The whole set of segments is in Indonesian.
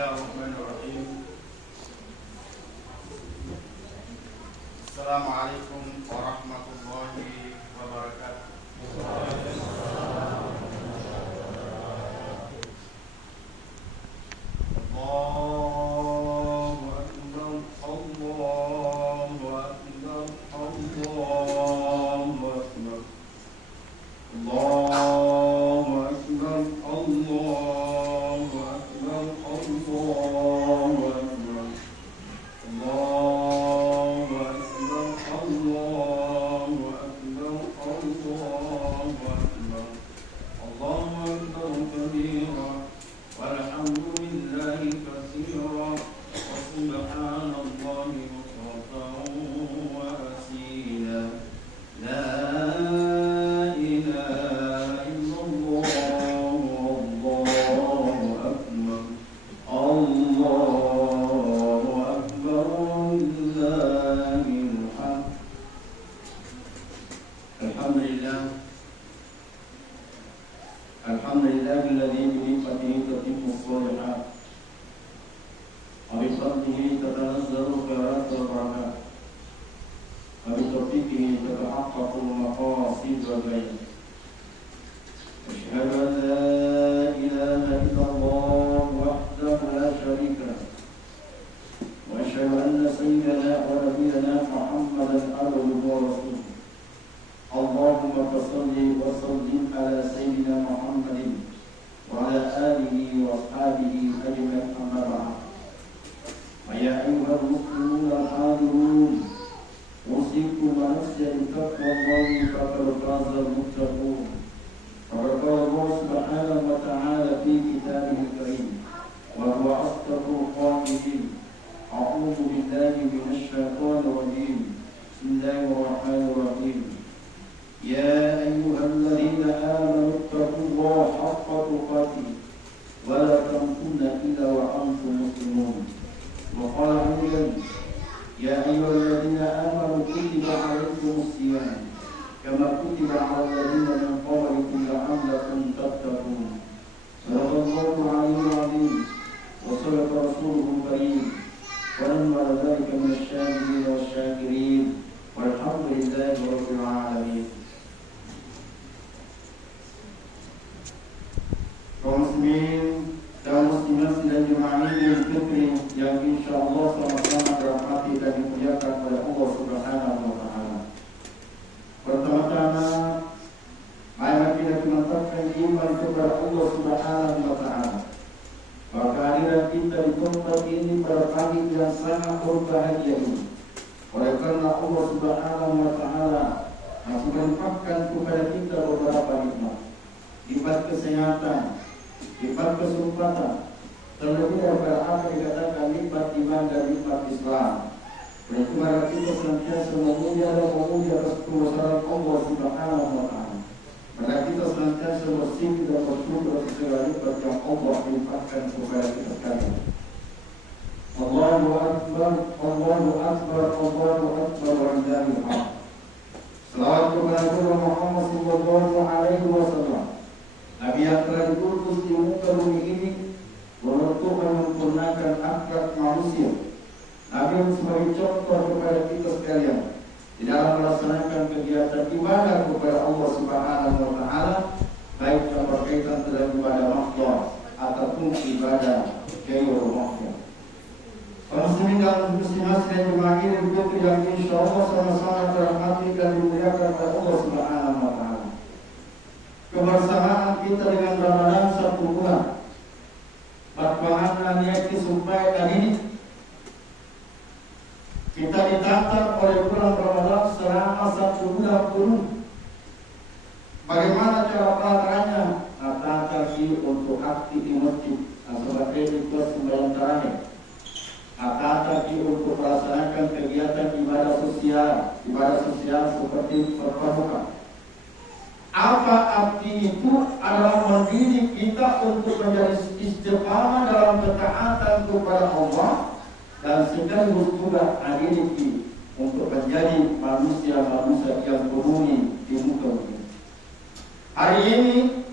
Bismillahirrahmanirrahim. Assalamualaikum warahmatullahi wabarakatuh. Allahu Akbar, Allahu Akbar, Allahu Akbar, Allahu Akbar, Allahu Akbar, Allahu Akbar, Allahu Akbar, Allahu Akbar, Allahu Akbar, Allahu Akbar kabira, walhamdulillahi katsira, wa subhanallahi bukratan wa asila. La ilaha illallah, Allahu akbar, Allahu akbar, lillahil hamd. Alhamdulillah, alhamdulillahilladzi bi ni'matihi tatimmu shalihat wa bi fadlihi tatanazzalu khairat wal barakat wa bi tawfiqihi tatahaqqaqu al-maqasid wal ghayat. Asyhadu an la ilaha illallah wahdahu la syarika lahu wa asyhadu anna sayyidana wa nabiyyana Muhammadan abduhu wa rasuluh. Allahumma salli wa sallim ala sayyidina Muhammadin wa ala alihi wa ashabihi ajma'in, amma ba'd. Wa ya ayyuhal muslimuna al-hadirun, usikum wa nafsi bi taqwallahi faqad faza al-muttaqun. Qala Allah subhanahu wa ta'ala fi kitabihi al-karim wa huwa asdaqul qa'ilin. A'udzu billahi minasy syaithanir rajim. Bismillahirrahmanirrahim. يا أيها الذين آمنوا اتقوا الله حق تقاته ولا تموتن إلا وأنتم مسلمون. وقال أيضا يا أيها الذين آمنوا كتب عليكم الصيام كما كتب على الذين من قبلكم لعلكم تتقون. صدق الله العلي العظيم وصدق رسوله الكريم ونحن على ذلك من الشاهدين والشاكرين والحمد لله رب العالمين. Kaum muslimin dan muslimat dan jemaah Idul Fitri yang insyaallah sama-sama dirahmati dan dimuliakan oleh Allah Subhanahu wa taala. Pertama-tama, marilah kita mengatakan iman kepada Allah Subhanahu wa taala. Maka hadirat kita di tempat ini pada pagi yang sangat berbahagia ini. Oleh karena Allah Subhanahu wa taala masih melimpahkan kepada kita beberapa nikmat. Nikmat kesehatan, nikmat kesempatan, terlebih daripada apa dikatakan nikmat iman dan nikmat Islam. Oleh karena kita senantiasa memuja dan memuja kebesaran Allah Subhanahu wa taala. Maka kita senantiasa bersyukur dan bersyukur atas segala nikmat yang Allah limpahkan kepada kita sekalian. Allahu Akbar, Allahu Akbar, Allahu Akbar wa lillahil hamd. Selawat kepada Muhammad sallallahu alaihi wasallam, Nabi yang telah diutus di muka bumi ini untuk menyempurnakan akhlak manusia. Nabi yang sebagai contoh kepada kita sekalian di dalam melaksanakan kegiatan ibadah kepada Allah Subhanahu wa taala, baik yang berkaitan dengan ibadah makhluk ataupun ibadah ghairul makhluk. Muslimin dan muslimat dan jemaah Idul yang insyaallah sama-sama dirahmati dan dimuliakan oleh Allah Subhanahu wa taala. Kebersamaan kita dengan Ramadan 1 bulan, bagaimana niat supaya hari ini kita ditantang oleh bulan Ramadan selama 1 bulan penuh. Bagaimana cara pelaksananya? Tadi untuk aktif di masjid sebagai kelas sembahyang tarawih. Tadi untuk melaksanakan kegiatan ibadah sosial seperti perpaduan. Apa arti itu? Adalah mendidik kita untuk menjadi istiqamah dalam ketaatan kepada Allah dan sekaligus juga mendidik untuk menjadi manusia-manusia yang beruni di muka bumi. Hari ini,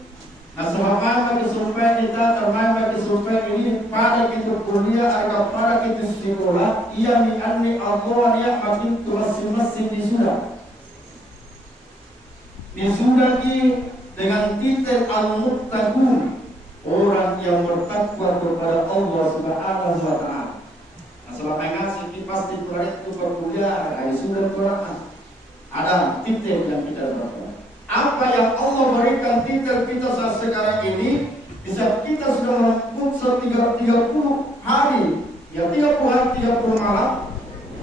sebagaimana kesempatan supaya kita termain supaya ini pada kita kuliah atau pada kita sekolah, ia mi'anni Allah ya makin masing-masing di sudah. Di sudah ini dengan titel al-muttaqun, orang yang bertakwa kepada Allah Subhanahu wa taala. Nah, selama ngasih kita pasti itu berkuliah, ada sudah Quran. Ada titel yang kita dapat. Apa yang Allah berikan titel kita saat sekarang ini, bisa kita sudah menempuh 30 hari, ya 30 hari 30 malam,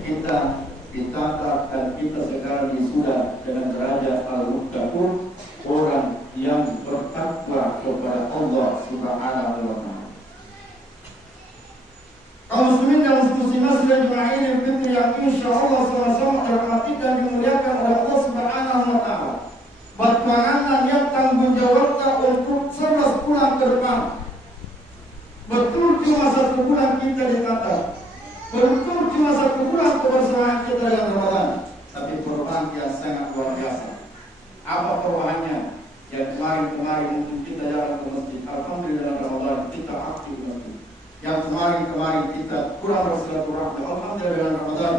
kita ditatap dan kita sekarang sudah dengan derajat al-muttaqun, orang yang bertakwa kepada Allah Subhanahu wa taala. Kaum muslimin dan muslimat sudah jemaah fitri yang insyaallah sama-sama dirahmati dan dimuliakan oleh Allah Subhanahu wa taala. Bagaimana yang tanggung jawabnya untuk 11 bulan ke depan. Betul cuma 1 bulan kita ditata. Betul cuma 1 bulan kebersamaan kita dengan Ramadan. Tapi perubahan yang sangat luar biasa. Apa perubahannya? Yang kemarin mungkin kita jalan ke masjid. Alhamdulillah Ramadan kita aktif masjid. Yang kemarin kita kurang bersilaturahmi. Alhamdulillah Ramadan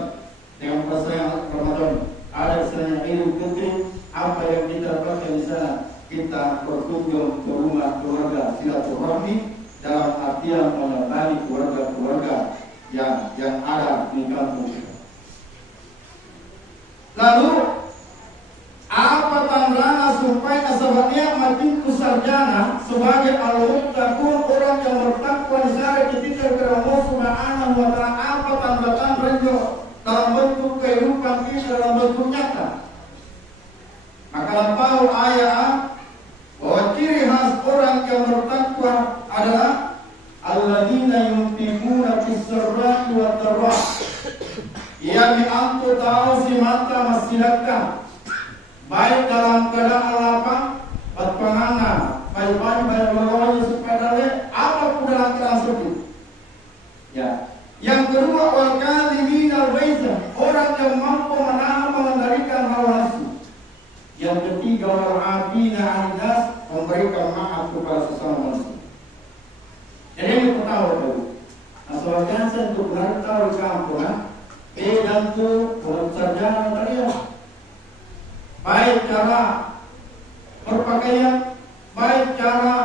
dengan perayaan Ramadan ada istilahnya Idul Fitri. Apa yang kita dapatkan di sana, kita berkunjung ke rumah keluarga silaturahmi dalam artian menemani keluarga-keluarga yang ada di kampung kita. Lalu apa tandanya supaya sahabatnya makin sarjana sebagai al-muttaqun, orang yang bertakwa di sana dititir kepada Allah Subhanahu wa taala? Apa tanda-tandanya dalam bentuk kehidupan kita, dalam bentuk nyata? Maka lampau ayat bahwa ciri khas orang yang bertakwa adalah alladzina yunfiquna fis-sarra'i wat-dharra. Ia diangkut tahu si mata masyarakat baik dalam keadaan lapang, berpenganan, baik melawai supaya dalih apapun dalam keadaan sulit. Ya. Yang kedua wal kadhiminal ghaidha, orang yang mampu menahan mengendalikan hawa nafsu. Yang ketiga wal-'afina 'anil nas, memberikan maaf kepada sesama manusia. Jadi yang pertama itu, asalkan untuk tahu di kampung, dan tu sarjana tadi, baik cara berpakaian, baik cara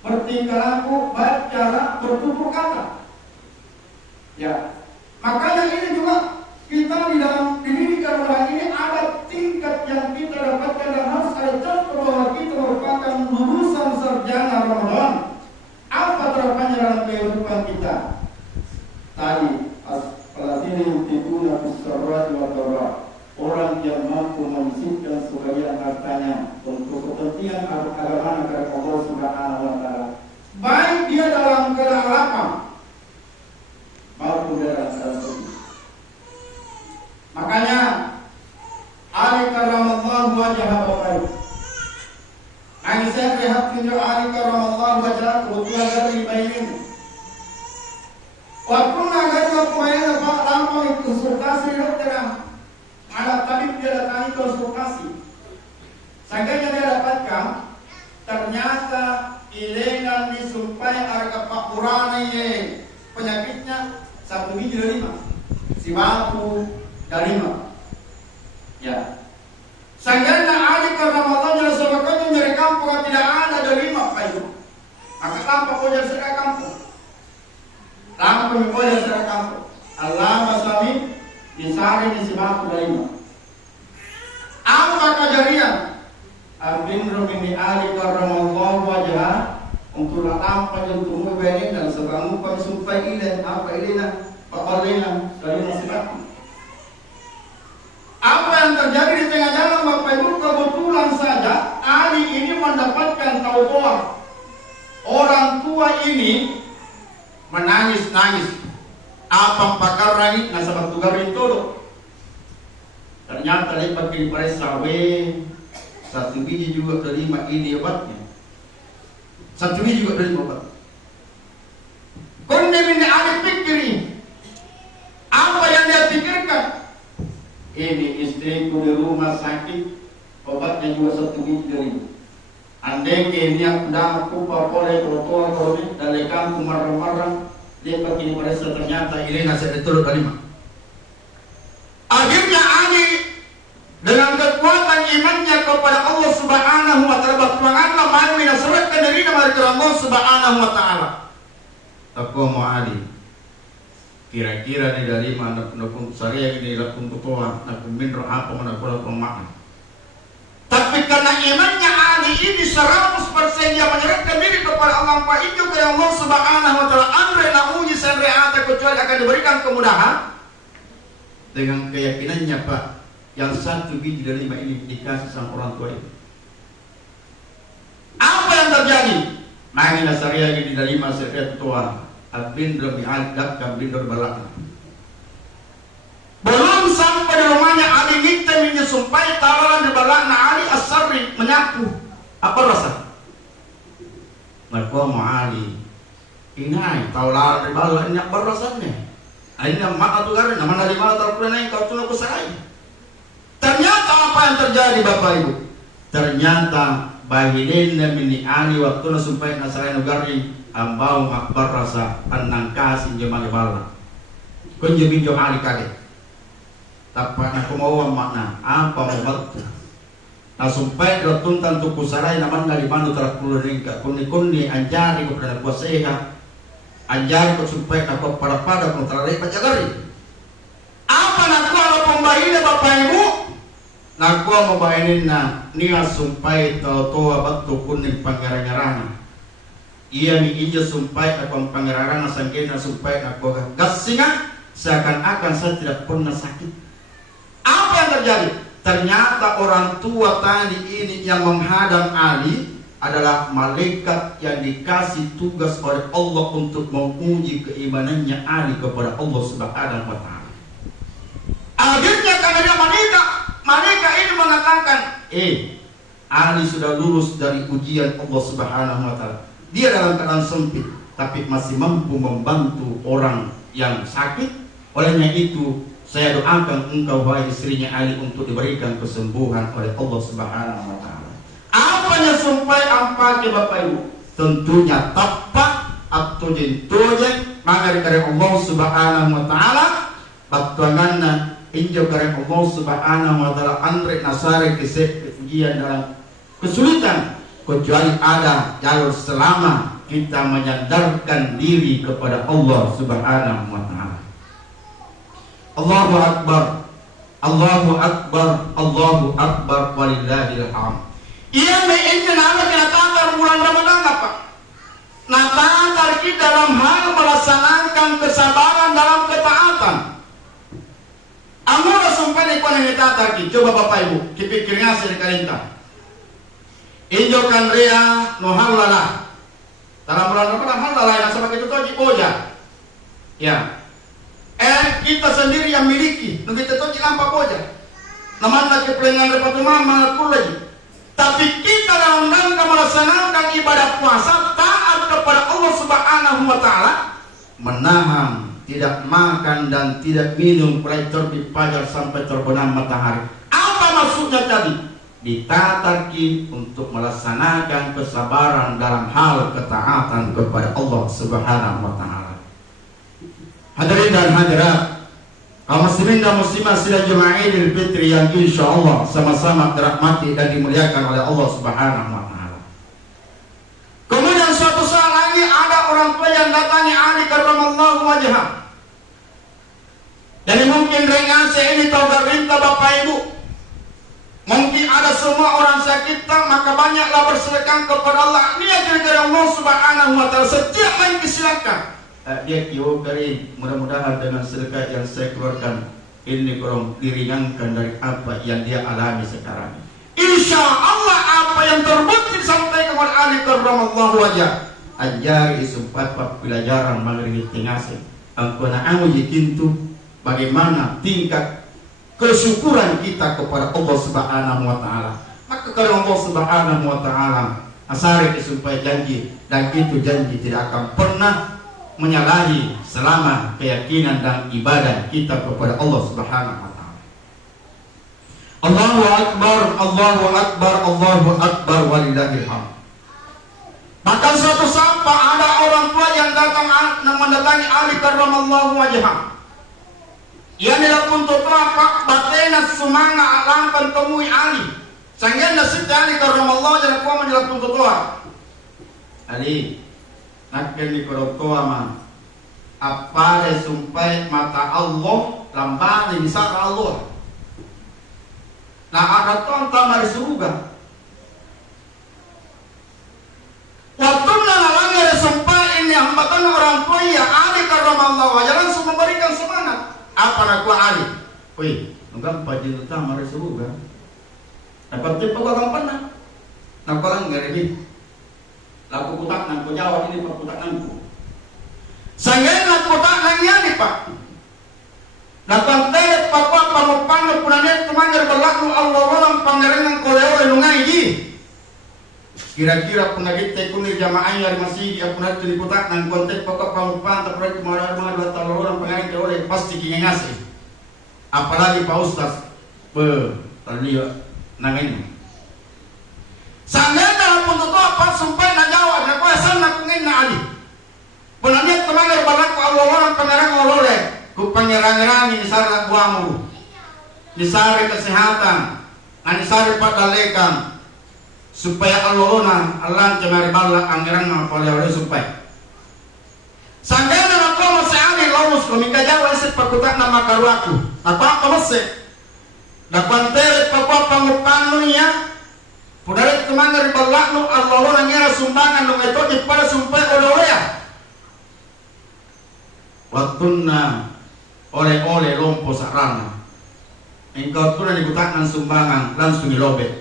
bertingkah laku, baik cara bertutur kata. Ya, makanya ini juga kita di dalam pendidikan orang ini ada tingkat yang kita dapatkan dan harus ada contoh bahwa kita merupakan lulusan sarjana Ramadan. Apa terapannya dalam kehidupan kita? Tadi as-faladini tibuna bis-sarrati wat-dharra, orang yang mampu menyisihkan sebagian hartanya untuk kepentingan agama negara Allah Subhanahu wa taala. Baik dia dalam keadaan lapang maupun dalam keadaan sulit. Makanya Ali karramallahu wajhahu bapak. Nangis saya lihat tunjuk Ali karramallahu wajhahu kebetulan dari bayin. Waktu naga pemain Pak Lampau itu konsultasi dengan ada tabib dia datangi konsultasi. Sangkanya dia dapatkan ternyata ilegal disumpah harga Pak Purana penyakitnya 1 biji dari 5 si batu dari 5 ya. Sangkanya adik karena matanya sebabnya dari kampung tidak ada dari 5 Pak itu. Maka tanpa kau jadi serah kampung. Tanpa kau jadi serah kampung. Allah masami disari di si batu dari 5. Apa kejadian? Abin Robin Ali karramallahu wajhah untuk tanpa jentumu bening dan sebangun konsultai ilen apa ilena pakalena dari masyarakat. Apa yang terjadi di tengah jalan Bapak Ibu, kebetulan saja Ali ini mendapatkan tahu bahwa orang tua ini menangis-nangis. Apa pakar lagi nasabah tugar itu? Ternyata lepas kiri sawe 1 biji juga dari 5 ini obatnya. 1 biji juga dari 5 obat. Konde bin Ali pikiri. Apa yang dia pikirkan? Ini istriku di rumah sakit, obatnya juga 1 biji dari 5. andeng niat dah kupa pole trotoar kami dalekan kumarang-marang dia begini merasa ternyata ini nasihat diturut kalimat. Akhirnya Ali dengan kekuatan imannya kepada Allah Subhanahu wa taala bertuanganlah mau menasratkan diri kepada Allah Subhanahu wa taala. Aku mau Ali kira-kira ni dari mana pun syariah ini lakum tuan aku minro apa mana pula makna. Tapi karena imannya Ali ini 100% dia menyerahkan diri kepada Allah Pak itu ke Allah Subhanahu wa taala amre nauji sanreata kecuali akan diberikan kemudahan dengan keyakinannya Pak yang 1 biji dari 5 ini dikasih sama orang tua itu. Apa yang terjadi? Mangina syariah ini dari 5 syariat tua Abin Rabi Adab Kabin Balak. Belum sampai di rumahnya Ali minta menyumpah tawaran di balakna Ali As-Sarri menyapu. Apa rasa? Mereka mau Ali inai tawaran di balaknya apa rasanya? Aina mak atu garin nama dari mana terpena yang kau tuna kusarai. Ternyata apa yang terjadi Bapak Ibu? Ternyata bahidin mini Ali waktu sumpah nasarai nugari ambau akbar rasa anang kasih jemaah balak. Kunjungi jo Ali kaget. Tapan aku mau makna apa mau bantu. Nah sumpah ratuntan tuku sarai naman dari mana terkuluring ka kuni anjari kepada kuaseha anjari ko sumpah aku pada kung terarai pajagari. Apa nak kuala pembahina Bapak Ibu? Nak kuala membahainin na niya sumpah tau-tau batu kuning pangerang-ngerang. Ia ni injo sumpah aku pangerang sangkin na sumpah aku gasinga seakan-akan saya tidak pernah sakit. Apa yang terjadi? Ternyata orang tua tadi ini yang menghadang Ali adalah malaikat yang dikasih tugas oleh Allah untuk menguji keimanannya Ali kepada Allah Subhanahu wa taala. Akhirnya karena dia malaikat ini mengatakan, Ali sudah lulus dari ujian Allah Subhanahu wa taala. Dia dalam keadaan sempit tapi masih mampu membantu orang yang sakit. Olehnya itu saya doakan engkau wahai istrinya Ali untuk diberikan kesembuhan oleh Allah Subhanahu wa taala. Apanya sumpah apa ke Bapak Ibu? Tentunya tepat atau jentojen maka dari Allah Subhanahu wa taala batuanganna injo dari Allah Subhanahu wa taala andre nasare kisah ujian dalam kesulitan kecuali ada jalur selama kita menyandarkan diri kepada Allah Subhanahu wa taala. Allahu Akbar, Allahu Akbar, Allahu Akbar, walillahil hamd. Ia ini nama kita tatar bulan Ramadan apa? Nah tatar kita dalam hal melaksanakan kesabaran dalam ketaatan. Amul sumpah ni kuan yang tatar kita. Coba Bapak Ibu, kipikirnya sedekah. Injokan rea no halala. Dalam bulan Ramadan halala yang sama kita tu oja. Ya. Kita sendiri yang miliki, nanti kita tahu lampa boja. Namun lagi pelengan dapat mama lagi. Tapi kita dalam rangka melaksanakan ibadah puasa taat kepada Allah Subhanahu wa taala, menahan tidak makan dan tidak minum mulai terbit fajar sampai terbenam matahari. Apa maksudnya tadi? Ditatarki untuk melaksanakan kesabaran dalam hal ketaatan kepada Allah Subhanahu wa taala. Hadirin dan hadirat, kaum muslimin dan muslimat sidang Jumat Idul Fitri yang insyaallah sama-sama dirahmati dan dimuliakan oleh Allah Subhanahu wa taala. Kemudian suatu saat lagi ada orang tua yang datangi Ali karramallahu wajhah. Jadi mungkin ringase ini tahu perintah Bapak Ibu. Mungkin ada semua orang sakit maka banyaklah bersedekah kepada Allah. Niat dari Allah Subhanahu wa taala setiap yang disilakan. Dia kiwakari mudah-mudahan dengan sedekah yang saya keluarkan ini kurang diringankan dari apa yang dia alami sekarang. Insya Allah apa yang terbukti sampai kepada Ali karramallahu wajah anjari sempat pelajaran mengenai tengase angkona amuji kintu bagaimana tingkat kesyukuran kita kepada Allah Subhanahu wa taala. Maka kalau Allah Subhanahu wa taala asari disumpah janji dan itu janji tidak akan pernah menyalahi selama keyakinan dan ibadah kita kepada Allah Subhanahu wa taala. Allahu Akbar, Allahu Akbar, Allahu Akbar, walillahil hamd. Bahkan suatu saat ada orang tua yang datang mendatangi Ali karramallahu wajhah. Ia nila punto tua pak batena sumanga alampan temui Ali. Sanggen nasib Ali karramallahu wajhah kuama nila punto tua. Ali, nakken ni tua man. Apa de sumpai mata Allah lambari misal Allah. Nah ada tuan tamar surga. Waktu nalangi ada sumpah ini hambatan orang tua ya Ali karramallahu wajhah langsung memberikan semangat. Apa nak gua Ali? Wih, enggak pajin utama surga. Dapat tipe gua gampang. Nak orang ngeri. Laku putak nang ko Jawa ini pak putak nangku. Sangen nak putak nang yani pak. Datang telet pak pamupang punanet tumangar berlaku Allah walang pangerengan koleo lungaiji. Kira-kira penagit tekuni jamaah yang masih dia punat di putak nang kontek pokok pamupang terpret kemarin mga dua tahun orang pengarik oleh pasti kingasih. Apalagi Pak Ustaz terlihat nangin. Sangen dalam punto apa sumpah na jawab na kuasa na kungin na Ali. Punanit tumangar berlaku Allah walang pangerengan oleh ku pangerang-erang ni sara buamu. Ni sara kesehatan, ni sara padalekan. Supaya Allah cemari bala anggerang oleh supaya sanggana na ko masih ani lamus ko mika jawa isip pakutak na makaruaku apa masih dapat teret pakwa pangupano niya pudaret kumangar bala no Allah ngera sumbangan no ito di para sumpay oleh ya waktuna oleh lompo sarana engkau tu na dibutak ng sumbangan langsung dilobet.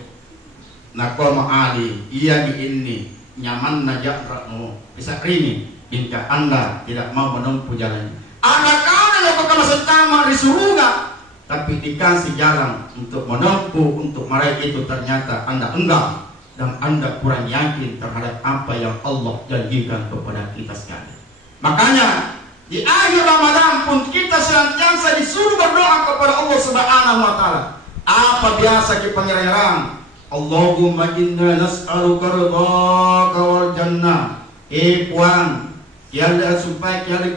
Nakol Ali, iya di ini nyaman najak rakmu bisa rini jika anda tidak mau menempuh jalan. Anak-anak yang pertama setama di surga, tapi dikasih jalan untuk menempuh untuk meraih itu ternyata anda enggak dan anda kurang yakin terhadap apa yang Allah janjikan kepada kita sekalian. Makanya di akhir Ramadan pun kita senantiasa disuruh berdoa kepada Allah Subhanahu Wa Taala. Apa biasa kita pangeran? Allahumma inna nas'aluka ridhaka wal jannah. Puan, tiada supaya tiada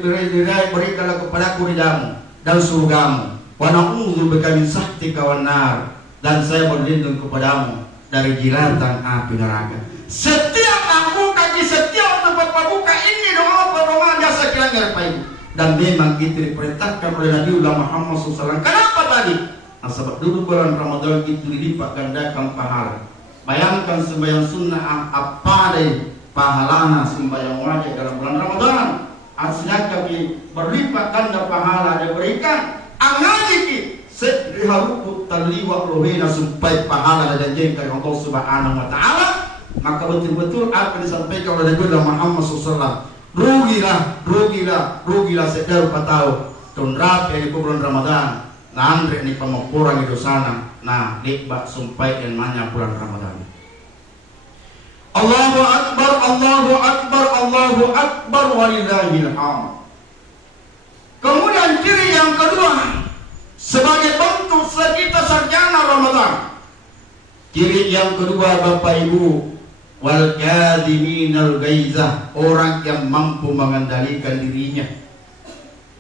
berikanlah kepadaku ridamu dan surgamu. Wa na'udzubika min saktika wan nar. Dan saya berlindung kepadamu dari jilatan api neraka. Setiap aku kaki setiap tempat buka ini doa jasa kiranya Bapak Ibu. Dan memang itu diperintahkan oleh Nabi Muhammad SAW. Kenapa tadi? Sebab dulu bulan Ramadan itu dilipat gandakan pahala. Bayangkan sembahyang sunnah apa deh pahalana sembahyang wajib dalam bulan Ramadan. Artinya kami berlipat ganda pahala diberikan. Angajiki sehariku terliwat rohina supaya pahala dan janjikan Allah Subhanahu Wa Taala. Maka betul-betul apa disampaikan oleh Nabi Muhammad SAW. Rugilah sejauh patau. Tunrap yang di bulan Ramadan. Nandre ni pamakurang itu sana. Nah, likbak sumpai dan manya bulan Ramadan. Allahu Akbar, Allahu Akbar, Allahu Akbar walillahil hamd. Kemudian ciri yang kedua sebagai bentuk kita sarjana Ramadan. Ciri yang kedua Bapak Ibu, wal kadhiminal ghaizah, orang yang mampu mengendalikan dirinya.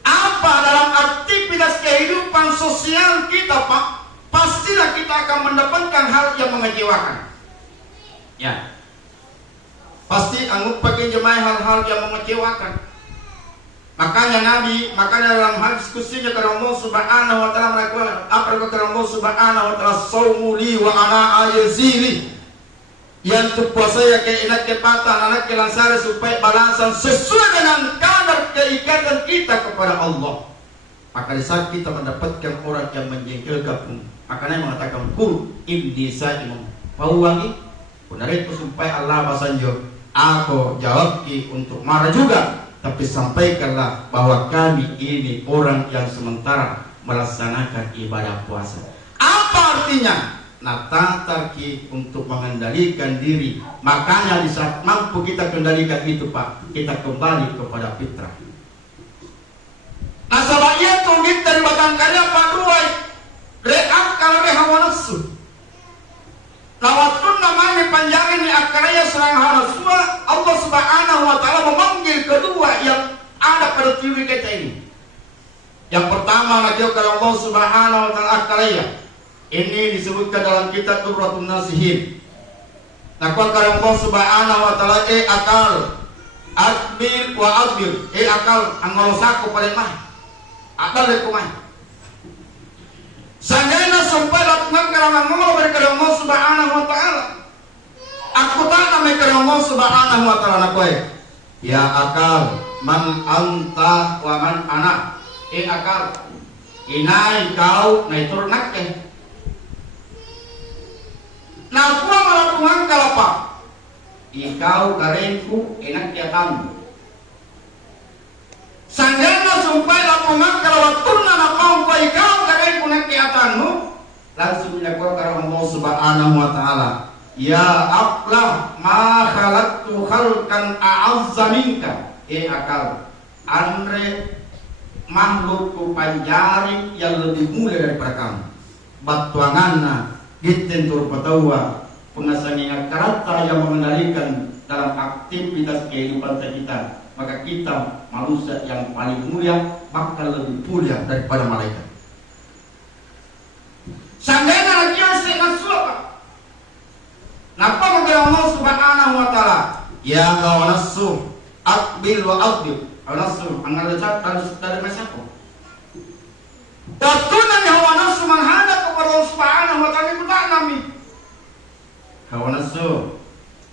Apa dalam aktivitas kehidupan sosial kita Pak, pastilah kita akan mendapatkan hal yang mengecewakan. Ya, pasti anggap pakai jemaah hal-hal yang mengecewakan. Makanya dalam hal diskusinya kepada Allah Subhanahu Wa Taala melakukan apa kata Allah Subhanahu Wa Taala, saumu li wa ana ayzili. Yang puasa ya ke enak ke patah anak ke lansara supaya balasan sesuai dengan kadar keikatan kita kepada Allah. Maka di saat kita mendapatkan orang yang menjengkelkan pun, makanya mengatakan kul ibni sa'imum pauwangi punare supaya Allah basanjo aku jawab untuk marah juga, tapi sampaikanlah bahwa kami ini orang yang sementara melaksanakan ibadah puasa. Apa artinya? Natataki untuk mengendalikan diri. Makanya di saat mampu kita kendalikan itu Pak, kita kembali kepada fitrah. Nasabahnya tunggit dari batang karya paduai reak kalau hawa nafsu. Lawatun namanya panjangin ni akaraya serang hawa nafsu. Allah Allah Subhanahu wa taala memanggil kedua yang ada pada diri kita ini. Yang pertama lagi kalau Allah Subhanahu wa taala akalaya. Ini disebutkan dalam kitab Durratun Nasihin. Nah, kalau Allah Subhanahu wa taala akal akbil wa akbil akal angolosaku paling mah. Akal le kumai. Sanjana sampai lakukan karena Allah berkata Allah Subhanahu wa taala. Aku tak nama karena Allah Subhanahu wa taala nak ya akal man anta wa man ana. Akal inai kau na itu nak nah kuah melakukan kalapa ikau karengku enak kiatan sanggana sampai lakukan kalawatun na kau ikau karengku nak kiatanmu langsung menyakwa karena Allah Subhanahu wa taala ya aflah ma khalaqtu khalqan a'azza minka akal andre makhlukku panjari yang lebih mulia daripada kamu batuanganna gitten turpatawa pengasangingat karakter yang mengendalikan dalam aktivitas kehidupan kita maka kita manusia yang paling mulia bakal lebih mulia daripada malaikat sanggana lagi yang sengat suaka napa mengenai Allah Subhanahu wa taala ya kawanassu akbil wa akbil Al-Nasr, angalacat dari masyarakat. Tatunan hawa nafsu menghadap kepada Allah Subhanahu wa taala itu tak nami. Hawa nafsu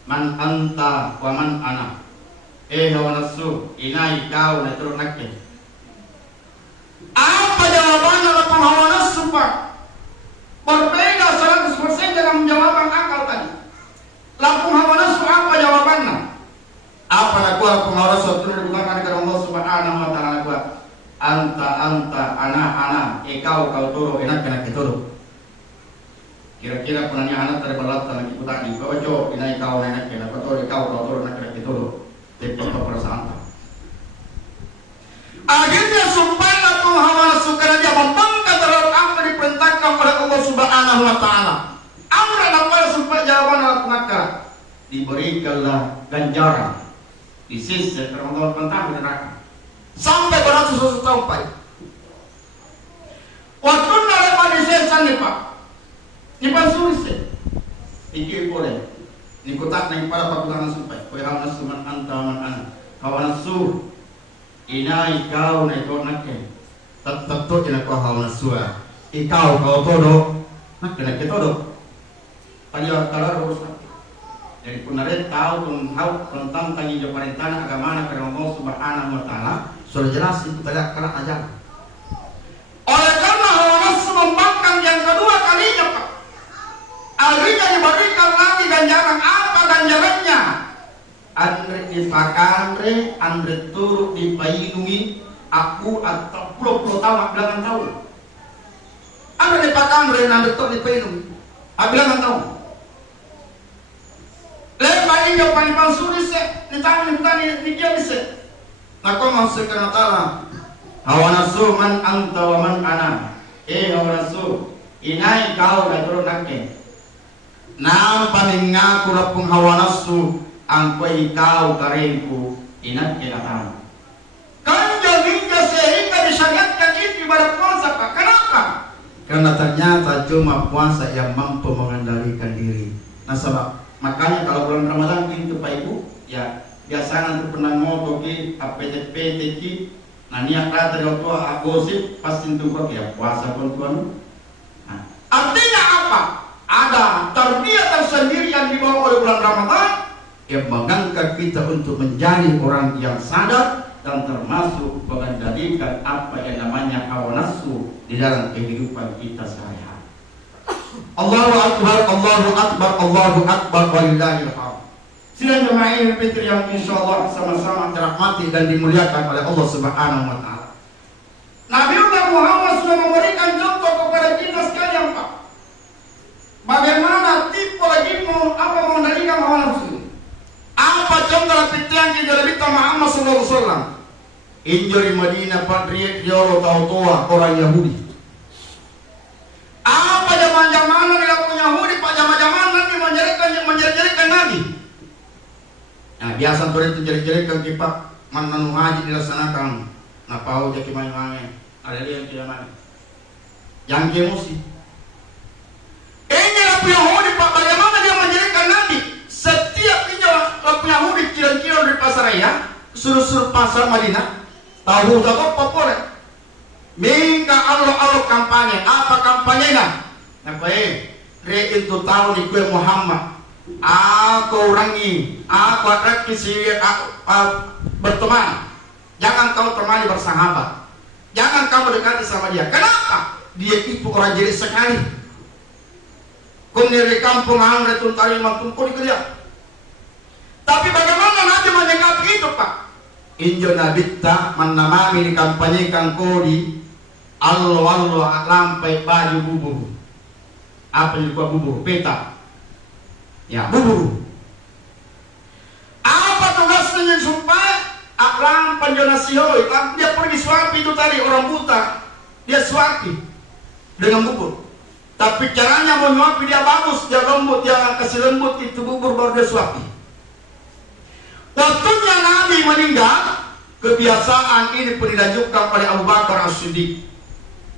man anta wa man ana. Hawa nafsu inai kau na turun nakke. Apa jawabannya tentang hawa nafsu Pak? Berbeda 100% dalam jawaban akal tadi. Lampung hawa nafsu apa jawabannya? Apa nak aku hawa nafsu turun bukan karena Allah Subhanahu wa taala aku anta ana kau turu enak keturu kira-kira punanya anak dari balatan lagi putani kau jo inai kau enak kena kau turu enak keturu tekok perasaan akhirnya sumpahlah tuh hawa nafsu karena dia membangkang terhadap apa diperintahkan oleh Allah Subhanahu wa taala amra apa sumpah jawaban Allah diberikanlah ganjaran di sisi terhadap pentang di neraka sampai beratus sampai waktu nara manusia sana Pak ni pansuris iki boleh ni kotak nang para pakulangan sampai kau hawa nafsu man anta man ana hawa nafsu inai kau na iko nakke tetap tu ina kau hawa nafsu ikau kau todo nak kena todo pada kalau urus jadi punaret tahu tentang tanggung jawab perintah agama karena Allah Subhanahu wa taala sudah jelas itu tidak kena ajar. Oleh karena hawa nafsu membangkang yang kedua kalinya Pak. Akhirnya diberikan lagi ganjaran apa ganjarannya? Andre dipakandre, andre turut dipayungi aku atau puluh-puluh tahun bilangan tahun. Andre dipakandre, andre turut dipayungi bilangan tahun. Lepas ini jauh paling pansuris ni tahun ni bukan ni dia bisa. Aku maksud kerana taala hawa nafsu man anta wa man ana. Hawa nafsu inai kau na turun nakke. Nam paningaku lapung hawa nafsu angko ikau karengku inat kenatan. Hingga sehingga disyariatkan itu ibadah puasa Pak. Kenapa? Karena ternyata cuma puasa yang mampu mengendalikan diri. Nah sebab makanya kalau bulan Ramadan itu Pak Ibu ya biasanya untuk pernah moto ki APTP ki nah niat rata dari tua agosip pasti untuk ya puasa pun tuan. Nah, artinya apa? Ada tarbiyah tersendiri yang dibawa oleh bulan Ramadan yang mengangkat kita untuk menjadi orang yang sadar dan termasuk mengendalikan apa yang namanya hawa nafsu di dalam kehidupan kita sehari-hari. Allahu Akbar, Allahu Akbar, Allahu Akbar, walillahil hamd. Sidang jemaah Idul Fitri yang insyaallah sama-sama dirahmati dan dimuliakan oleh Allah Subhanahu wa taala. Nabiullah Muhammad sudah memberikan contoh kepada kita sekalian Pak. Bagaimana tipe lagi apa mengendalikan hawa nafsu? Apa contoh fitri yang kita Nabi Muhammad sallallahu alaihi wasallam? Injuri Madinah Padriat Yoro Tautoa orang Yahudi. Apa zaman-zaman Yahudi Pak zaman-zaman Nabi menjadikan Nabi. Nah biasa tuh itu jelek-jelek kan kipak mananu haji dilaksanakan. Napau jadi main-main. Ada dia yang tidak main. Yang emosi. Ini Lapu Yahudi Pak, bagaimana dia menjelekkan Nabi? Setiap ini Lapu Yahudi kilang-kilang dari pasar raya, suruh pasar Madinah, tahu populer. Minta Allah kampanye. Apa kampanyenya? Apa itu tahu di kue Muhammad. Aku urangi, aku akan berteman. Jangan kau temani bersahabat. Jangan kamu dekati sama dia. Kenapa? Dia itu orang jelek sekali. Kau dari kampung Andre tuntari mantumpu di kerja. Tapi bagaimana Nabi menyikapi itu Pak? Injo Nabi tak menamami dikampanyekan kodi. Allah lampai baju bubur. Apa yang buat bubur? Peta. Ya, bubur. Apa tugasnya supaya aklam panjonasi hoi? Dia pergi suapi itu tadi orang buta. Dia suapi dengan bubur. Tapi caranya mau nyuapi dia bagus, dia lembut, dia kasih lembut itu bubur baru dia suapi. Waktunya Nabi meninggal, kebiasaan ini pun dilanjutkan oleh Abu Bakar As-Siddiq.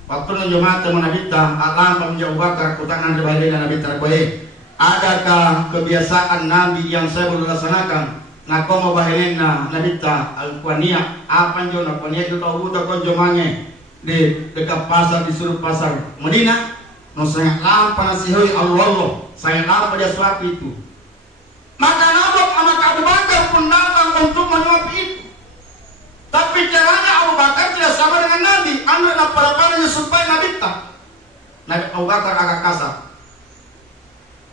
Waktu Jumat menabita alam penjauh bakar kutangan dibalik Nabi terbaik. Adakah kebiasaan Nabi yang saya belum laksanakan? Nak kau mau bahilina nabita al-Qaniyah apa jo nak Qaniyah itu tahu tak kau jomanya di dekat pasar disuruh pasar Madinah. No sangat lampa nasihoi Allah sangat lampa dia suapi itu. Maka Nabi anak Abu Bakar pun datang untuk menyuapi itu. Tapi caranya Abu Bakar tidak sama dengan Nabi. Anda nak pada-padanya supaya Nabi tak. Nabi Abu Bakar agak kasar.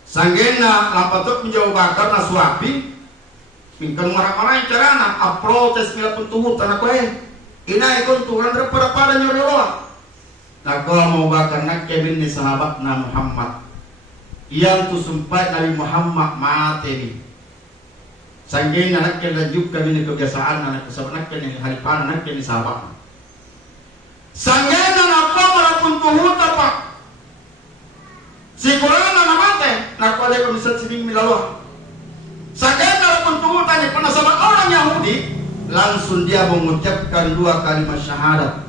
Sanggena lampatuk menjauh Bakar na suapi. Mingkan marah-marah carana. Aprotes mila pentuhut tanah koe. Ina ikon tuhan pada-padanya dulu. Nah kalau mau Bakar nak kebin ni sahabat na Muhammad. Yang tu sumpah Nabi Muhammad mati ni. Sanggeng anak yang lanjutkan ini kebiasaan anak kesabaran yang haripan anak yang sahabat. Sanggeng anak kau merapun tuhut apa? Si Quran anak mati, nak kau ada komisat sibing milaluah. Sanggeng anak pun tuhut tanya pernah sama orang Yahudi, langsung dia mengucapkan dua kalimat syahadat.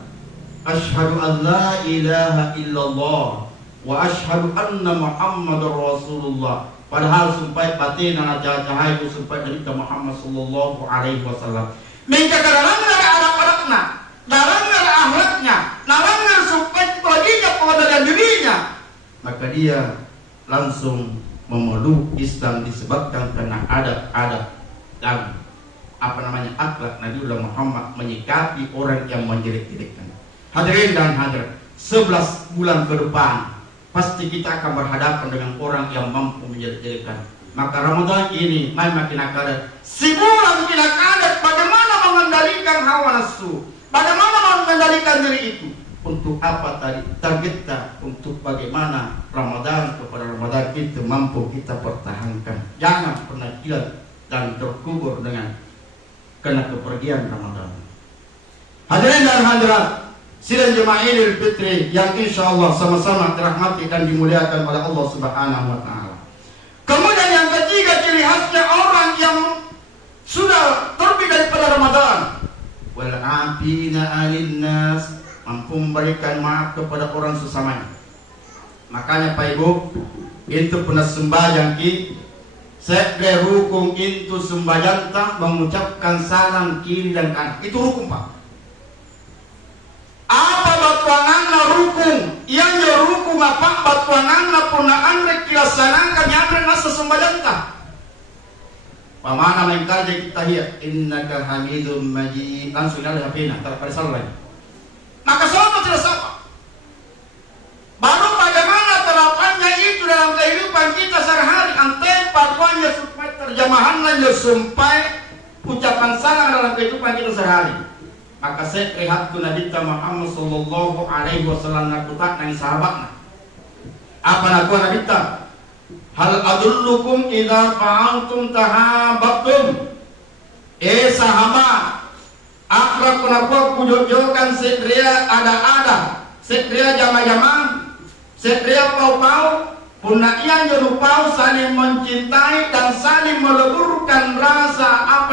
Asyhadu an la ilaha illallah wa asyhadu anna Muhammadar Rasulullah. Padahal sumpah batin anak cahaya itu sumpah dari Muhammad sallallahu alaihi wasallam. Maka dalamnya ada adabnya, dalamnya ada akhlaknya, dalamnya sumpah baginya pengadaan dirinya. Maka dia langsung memeluk Islam disebabkan karena adab-adab dan akhlak Nabi Muhammad menyikapi orang yang menjelek-jelekkan. Hadirin dan hadirat, 11 bulan ke depan pasti kita akan berhadapan dengan orang yang mampu menjelek-jelekkan. Maka Ramadan ini makin akadat. Si bulan tidak akadat bagaimana mengendalikan hawa nafsu, bagaimana mengendalikan diri itu. Untuk apa tadi? Targetnya untuk bagaimana Ramadan kepada Ramadan itu mampu kita pertahankan. Jangan pernah hilang dan terkubur dengan kena kepergian Ramadan. Hadirin dan hadirat, sidang jemaah Idul Fitri yang insya Allah sama-sama dirahmati dan dimuliakan oleh Allah Subhanahu wa Ta'ala. Kemudian yang ketiga, ciri khasnya orang yang sudah terbit daripada Ramadan, wal afina 'anil nas, mampu memberikan maaf kepada orang sesamanya. Makanya Pak Ibu, itu pernah sembahyang ki, sekde rukun itu sembahyang tak mengucapkan salam kiri dan kanan. Itu rukun Pak. Apa batuanganna rukun? Yang ya rukun apa batuanganna puna andre kilasanangkan nyamre nasa sembahyang. Pamana mengkar jadi tahiyat innaka hamidum majid, langsung ada hapina pada salat. Maka sahabat tidak sapa. Baru bagaimana terapannya itu dalam kehidupan kita sehari-hari, antai patuannya supaya terjemahannya supaya ucapan salam dalam kehidupan kita sehari. Maka saya lihat tu Nabi Muhammad sallallahu alaihi wasallam nakutak nang sahabatna. Apa naku Nabi ta? Hal adullukum idza fa'altum tahabbtum. Sahabat, akrab penakuak pujojokan setria ada-ada, setria jama-jama, setria pau-pau, punna iya nyelupau saling mencintai dan saling meleburkan rasa apa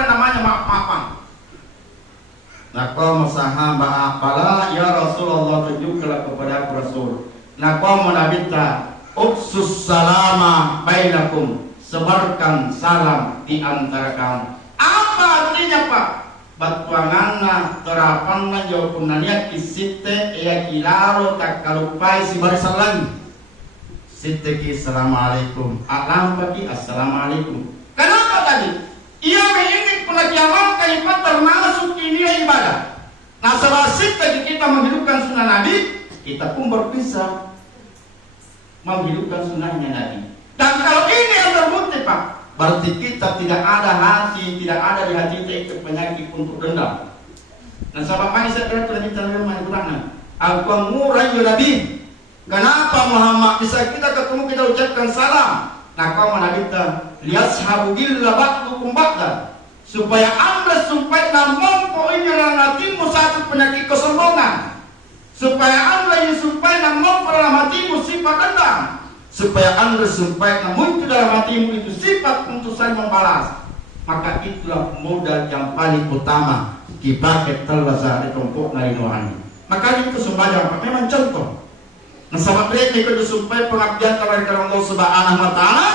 Naqam sahabat bala ya Rasulullah, tunjukkanlah kepada aku Rasul. Naqam nabita uksus salama bainakum, sebarkan salam di antara kamu. Apa artinya Pak? Batuanganna terapanna jokunanya kisite ya kilaro tak kalupai si barisan lagi. Sitte ki assalamualaikum, alam bagi assalamualaikum. Kenapa tadi? Ia ingin pelajaran kaipan termasuk ini ibadah. Nah, setelah kita menghidupkan sunnah Nabi, kita pun berpisah menghidupkan sunnahnya Nabi. Dan kalau ini yang terbukti Pak, berarti kita tidak ada hati, tidak ada di hati kita penyakit untuk dendam. Nah, sahabat ini saya kira kita memang kurang. Aku murah ya Nabi. Kenapa Muhammad bisa kita ketemu kita ucapkan salam? Nah, kau menabita liyashabu gilla ba'dukum ba'dan, supaya Anda supaya namompo ini dalam hatimu satu penyakit kesombongan, supaya Anda yang supaya namompo dalam hatimu sifat dendam, supaya Anda supaya muncul dalam hatimu itu sifat untuk saling membalas. Maka itulah modal yang paling utama kibaket terlazah di kelompok narinuani. Maka itu sembahyang memang contoh. Nah, sahabat mereka itu supaya pengabdian kepada Allah Subhanahu wa Ta'ala,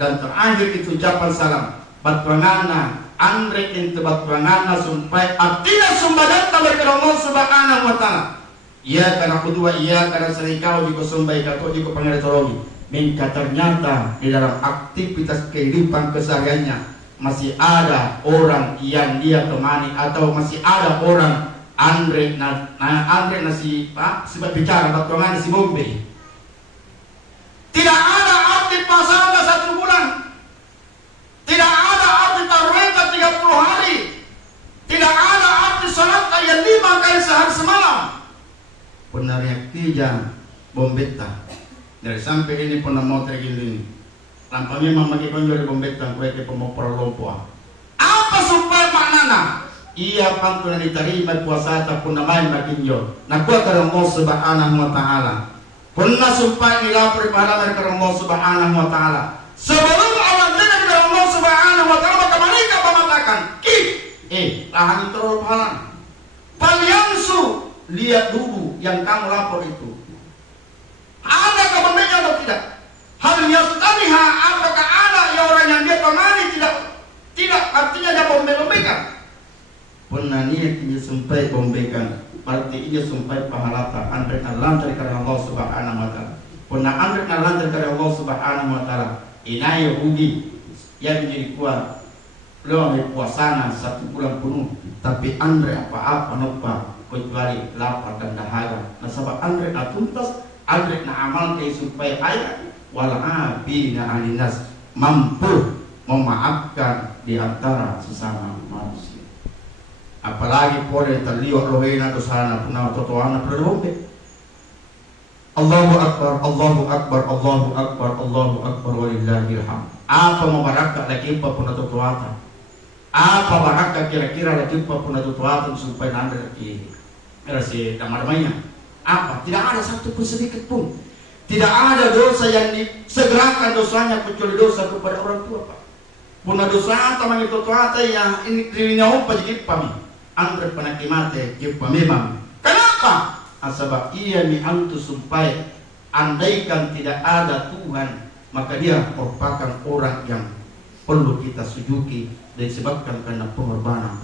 dan terakhir itu ucapan salam. Batuanganna, andre itu batuanganna supaya artinya sembahyang kepada Allah Subhanahu wa Ta'ala. Iya karena kedua, iya karena serikau jika sembahyang atau jika pengeritologi. Minta ternyata di dalam aktivitas kehidupan kesehariannya masih ada orang yang dia temani, atau masih ada orang Andre nasi Pak sebab bicara batuangan nasi Bombay. Tidak ada arti pasarnya 1 bulan. Tidak ada arti taruhnya 30 hari. Tidak ada arti salat yang 5 kali sehari semalam. Penariak kijang bombeta. Dari sampai ini pun mau tergiling. Lampangnya mama kita dari bombeta kue ke pemopor lompoa. Apa supaya maknana? Ia pantun diterima puasa ataupun namain makinjo. Nakua karena Allah Subhanahu wa Ta'ala. Punna supaya dilapor pada mereka Allah Subhanahu wa Ta'ala. Sebelum awal dengan Allah Subhanahu wa Ta'ala, maka mereka mengatakan, tahan itu halang. Palyansu, lihat dulu yang kamu lapor itu. Ada kebenarannya atau tidak? Hal yastaniha, apakah ada ya orang yang dia temani tidak artinya dia bombay-bombaikan. Pernah niat ini sampai bombekan, berarti ia sampai pahalata. Andre lantar karena Allah Subhanahu wa Ta'ala. Pernah andre lantar karena Allah Subhanahu wa Ta'ala. Ina Yahudi yang menjadi kuat. Lo puasana 1 bulan penuh, tapi andre apa-apa nopa kecuali lapar dan dahaga. Nah, sebab andre atuntas, andre na amal ke supaya ayat walhabina alinas, mampu memaafkan di antara sesama manusia. Apalagi pada terlihat rohena dosana punah totoana berdombe. Allahu Akbar, Allahu Akbar, Allahu Akbar, Allahu Akbar, walillahil hamd. Apa mabarakah lagi pa punah totoata? Apa barakah kira-kira lagi pa punah totoata supaya nanda lagi merasi damai-damainya? Apa? Tidak ada satu pun sedikit pun. Tidak ada dosa yang disegerakan dosanya kecuali dosa kepada orang tua, Pak. Punah dosa tamang itu totoata yang ini dirinya apa jadi pami. Andre penakimate jiwa memang. Kenapa? Sebab ia diantu supaya andaikan tidak ada Tuhan, maka dia merupakan orang yang perlu kita sujuki disebabkan karena pengorbanan.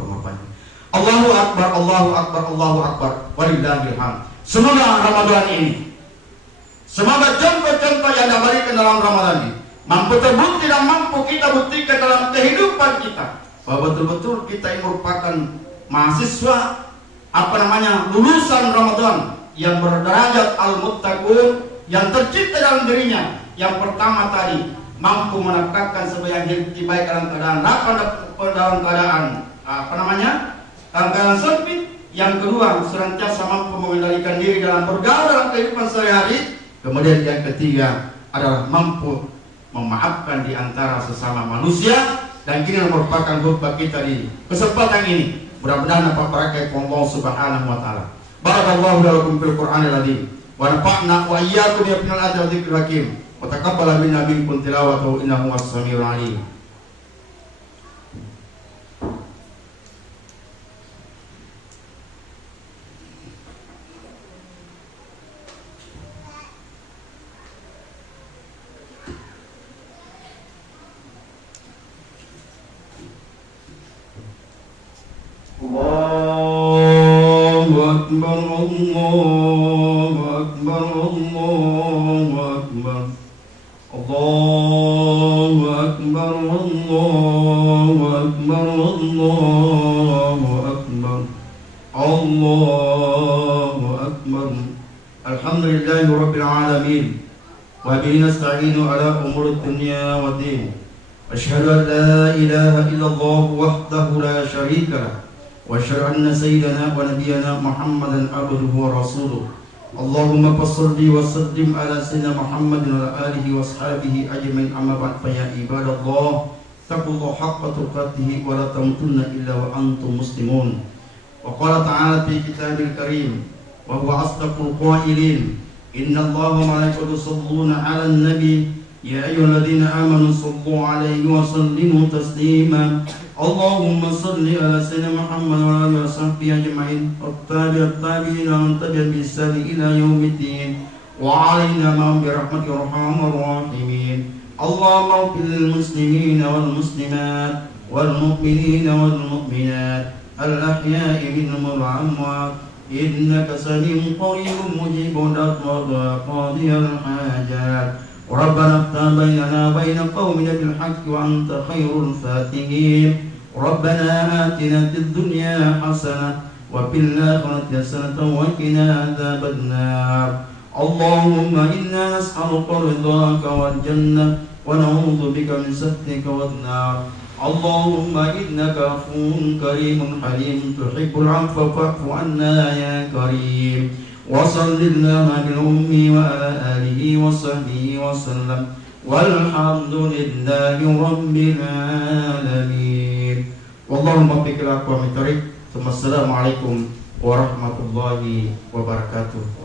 Allahu Akbar, Allahu Akbar, Allahu Akbar, walillahil hamd. Semoga Ramadan ini, semoga contoh-contoh yang diberikan dalam Ramadan ini mampu terbukti dan mampu kita buktikan dalam kehidupan kita bahwa betul-betul kita yang merupakan mahasiswa lulusan Ramadan yang berderajat al-muttaqun, yang tercipta dalam dirinya. Yang pertama tadi mampu menafkahkan sebagian hidup baik dalam keadaan lapar, dalam keadaan dalam keadaan sempit. Yang kedua senantiasa mampu mengendalikan diri dalam bergaul dalam kehidupan sehari-hari. Kemudian yang ketiga adalah mampu memaafkan di antara sesama manusia. Dan ini merupakan khutbah kita di kesempatan ini. Mudah-mudahan dapat berkah Allah Subhanahu wa Ta'ala. Barakallahu lakum fil Qur'anil azim. Wa nafa'na wa iyyakum bi ayati wa dzikril hakim. Wa taqabbal minna minkum tilawatahu innahu was-sami'ul 'alim. الله أكبر الله أكبر الله أكبر الله أكبر الله أكبر الله أكبر الله أكبر. الحمد لله رب العالمين وبه نستعين على أمور الدنيا والدين. أشهد أن لا إله إلا الله وحده لا شريك له وأشهد أن سيدنا ونبينا محمدا عبده ورسوله. اللهم صل وسلم على سيدنا محمد وعلى آله وأصحابه أجمعين. أما بعد فيا عباد الله اتقوا الله حق تقاته ولا تموتن إلا وأنتم مسلمون. وقال تعالى في كتابه الكريم وهو أصدق القائلين إن الله وملائكته يصلون على النبي يا أيها الذين آمنوا صلوا عليه وسلموا تسليما. اللهم صل على سيدنا محمد وعلى آله وصحبه أجمعين التابعين ومن تبعهم بإحسان إلى يوم الدين وعلينا معهم برحمتك يا أرحم الراحمين. اللهم اغفر للمسلمين والمسلمات والمؤمنين والمؤمنات الأحياء منهم والأموات إنك سميع قريب مجيب الدعوات قاضي الحاجات. ربنا افتح بيننا وبين قومنا بالحق وأنت خير الفاتحين. ربنا آتنا في الدنيا حسنة وفي الآخرة حسنة وقنا عذاب النار. اللهم إنا نسألك رضاك والجنة ونعوذ بك من سخطك والنار. اللهم إنك عفو كريم حليم تحب العفو فاعف عنا يا كريم. وصل اللهم بالأم وعلى آله وصحبه وسلم والحمد لله رب العالمين. واللهم بك الأقوام الطريق. ثم السلام عليكم warahmatullahi wabarakatuh.